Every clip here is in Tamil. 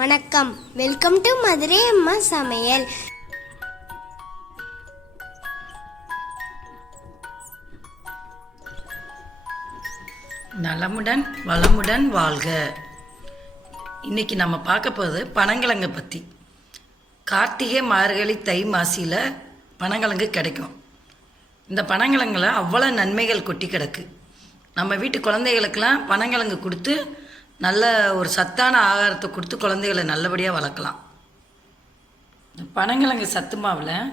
வணக்கம், வெல்கம் டு மதுரை அம்மா சமையல். நலமுடன் வளமுடன் வாழ்க. இன்னைக்கு நம்ம பார்க்க போகிறது பனங்கிழங்கை பற்றி. கார்த்திகை மார்கழி தை மாசியில் பனங்கிழங்கு கிடைக்கும். இந்த பனங்கிழங்குல அவ்வளோ நன்மைகள் கொட்டி கிடக்கு. நம்ம வீட்டு குழந்தைகளுக்கெல்லாம் பனங்கிழங்கு கொடுத்து நல்ல ஒரு சத்தான ஆகாரத்தை கொடுத்து குழந்தைகளை நல்லபடியாக வளர்க்கலாம். பனங்கிழங்கு சத்து மாவில்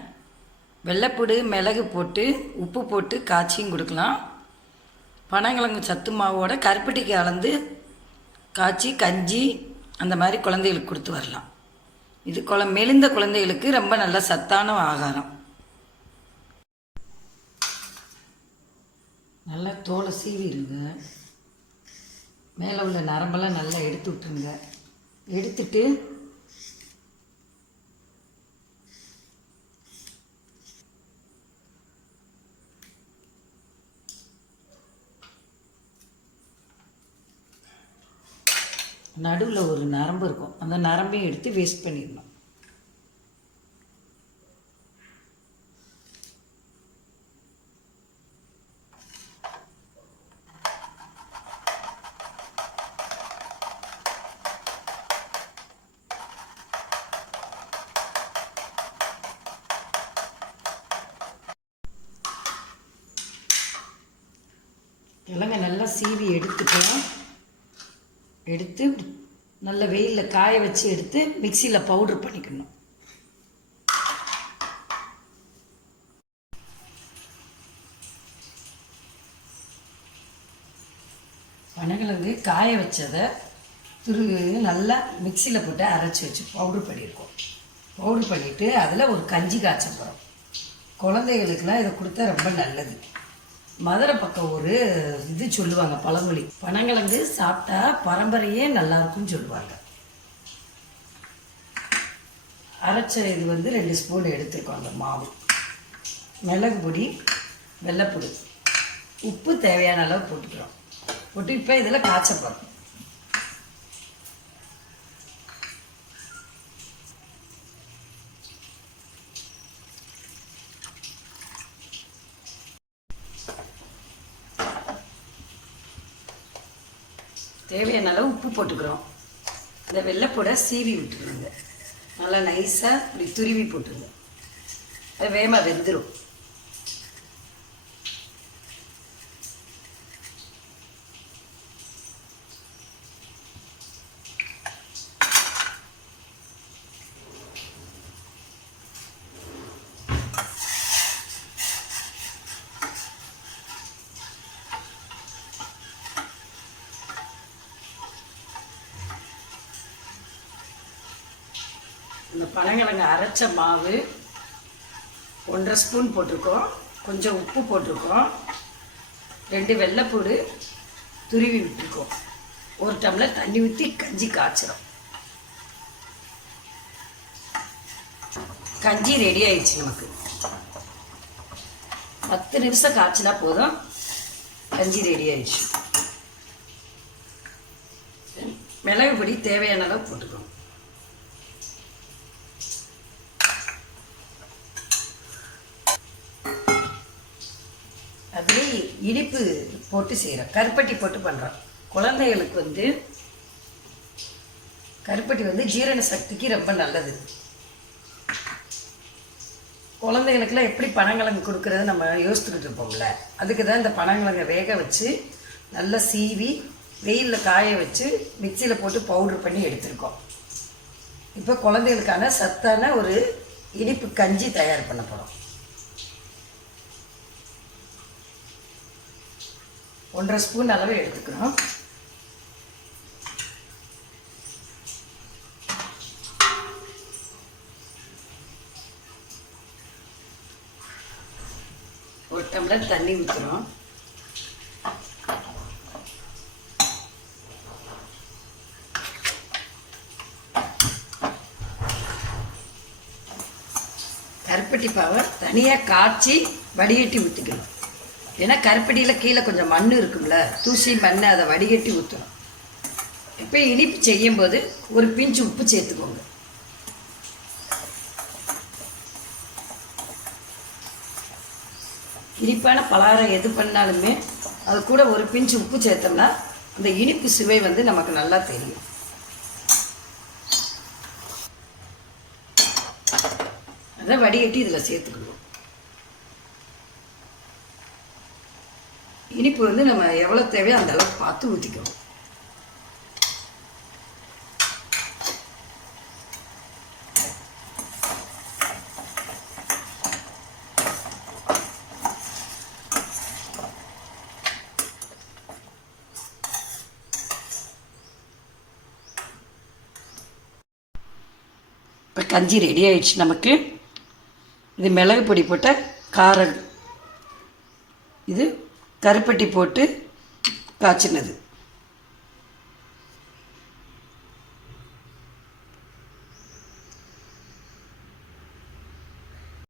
வெள்ளைப்பூடு மிளகு போட்டு உப்பு போட்டு காய்ச்சியும் கொடுக்கலாம். பனங்கிழங்கு சத்து மாவோட கருப்பட்டி கலந்து காய்ச்சி கஞ்சி அந்த மாதிரி குழந்தைகளுக்கு கொடுத்து வரலாம். இது மெலிந்த குழந்தைகளுக்கு ரொம்ப நல்ல சத்தான ஆகாரம். நல்லா தோலை சீவிடுங்க. மேலே உள்ள நரம்பெல்லாம் நல்லா எடுத்து விட்டுருங்க. எடுத்துட்டு நடுவில் ஒரு நரம்பு இருக்கும், அந்த நரம்பையும் எடுத்து வேஸ்ட் பண்ணிடணும். கிழங்க நல்லா சீவி எடுத்துக்கலாம். எடுத்து நல்ல வெயிலில் காய வச்சு எடுத்து மிக்சியில் பவுட்ரு பண்ணிக்கணும். பனங்கிழங்கு காய வச்சதை நல்லா மிக்சியில் போட்டு அரைச்சி வச்சு பவுட்ரு பண்ணியிருக்கோம். பவுட்ரு பண்ணிவிட்டு அதில் ஒரு கஞ்சி காய்ச்ச போகிறோம். குழந்தைகளுக்கெல்லாம் இதை கொடுத்தா ரொம்ப நல்லது. மதுரை பக்கம் ஒரு இது சொல்லுவாங்க, பழமொழி, பனங்கிழங்கு சாப்பிட்டா பரம்பரையே நல்லாயிருக்கும்னு சொல்லுவாங்க. அரைச்ச இது 2 ஸ்பூன் எடுத்துருக்கோம். அந்த மாவு, மிளகு பொடி, வெள்ளைப்பொடி, உப்பு தேவையான அளவு போட்டுக்கிறோம். போட்டு இப்போ இதில் காய்ச்ச போகிறோம். தேவையான அளவு உப்பு போட்டுக்கிறோம். இந்த வெள்ளைப்பூடை சீவி விட்டுருங்க. நல்லா நைஸாக இப்படி துருவி போட்டுருங்க. அது வேகமாக வெந்துடும். இந்த பனங்கிழங்கு அரைச்ச மாவு 1.5 ஸ்பூன் போட்டிருக்கோம். கொஞ்சம் உப்பு போட்டிருக்கோம். 2 வெள்ளைப்பூடு துருவி விட்டுருக்கோம். 1 டம்ளர் தண்ணி ஊற்றி கஞ்சி காய்ச்சிரும். கஞ்சி ரெடி ஆயிடுச்சு. நமக்கு 10 நிமிஷம் காய்ச்சினா போதும். கஞ்சி ரெடி ஆயிடுச்சு. மிளகு பொடி தேவையான அளவு போட்டுக்கோங்க. அதுலேயே இனிப்பு போட்டு செய்கிறோம். கருப்பட்டி போட்டு பண்ணுறோம். குழந்தைகளுக்கு கருப்பட்டி ஜீரண சக்திக்கு ரொம்ப நல்லது. குழந்தைகளுக்கெல்லாம் எப்படி பனங்கிழங்கு கொடுக்குறது நம்ம யோசிச்சுக்கிட்டு இருப்போம்ல, அதுக்கு தான் இந்த பனங்கிழங்கை வேக வச்சு நல்லா சீவி வெயிலில் காய வச்சு மிக்சியில் போட்டு பவுட்ரு பண்ணி எடுத்துருக்கோம். இப்போ குழந்தைகளுக்கான சத்தான ஒரு இனிப்பு கஞ்சி தயார் பண்ண போகிறோம். 1.5 ஸ்பூன் அளவு எடுத்துக்கிறோம். ஒரு டம்ளர் தண்ணி ஊற்றுறோம். கருப்பட்டி பாவை தனியாக காய்ச்சி வடிகட்டி ஊற்றிக்கணும். ஏன்னா கருப்பட்டியில் கீழே கொஞ்சம் மண் இருக்கும்ல, தூசி மண், அதை வடிகட்டி ஊற்றணும். இப்போ இனிப்பு செய்யும்போது ஒரு பிஞ்சு உப்பு சேர்த்துக்கோங்க. இனிப்பான பலகாரம் எது பண்ணாலுமே அது கூட ஒரு பிஞ்சு உப்பு சேர்த்தோம்னா அந்த இனிப்பு சுவை வந்து நமக்கு நல்லா தெரியும். அதை வடிகட்டி இதில் சேர்த்துக்கணும். இனிப்பு வந்து நம்ம எவ்வளோ தேவையோ அந்த அளவுக்கு பார்த்து ஊற்றிக்கணும். இப்போ கஞ்சி ரெடி ஆயிடுச்சு நமக்கு. இது மிளகு பொடி போட்ட காரம், இது கருப்பட்டி போட்டு காய்ச்சினது.